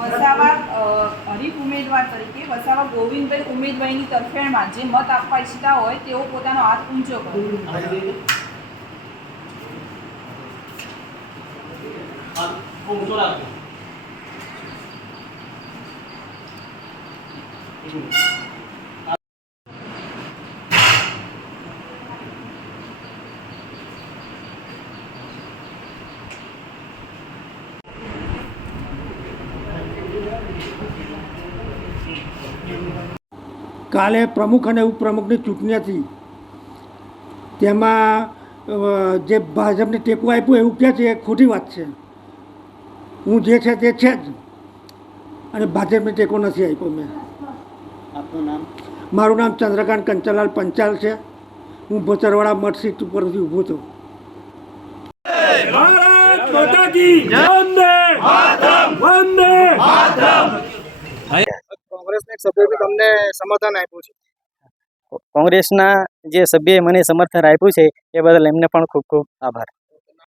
વસાવા હરીફ ઉમેદવાર તરીકે વસાવા ગોવિંદભાઈ ઉમેદવારની તરફેણમાં જે મત આપવા ઈચ્છતા હોય તેઓ પોતાનો હાથ ઊંચો કરે. કાલે પ્રમુખ અને ઉપપ્રમુખની ચૂંટણી હતી. તેમાં જે ભાજપને ટેકો આપ્યો એવું કહે છે એ ખોટી વાત છે. હું જે છે તે છે જ, અને ભાજપને ટેકો નથી આપ્યો મેં. આપનું નામ? મારું નામ ચંદ્રકાંત કંચનલાલ પંચાલ છે. હું ભોચરવાડા મઠ સીટ ઉપરથી ઊભો છું. ભારત માતા કી જય. વંદે વંદે કોંગ્રેસના એક સભ્યોએ તમને સમર્થન આપ્યું છે. કોંગ્રેસના જે સભ્યએ મને સમર્થન આપ્યું છે એ બદલ એમને પણ ખૂબ ખૂબ આભાર.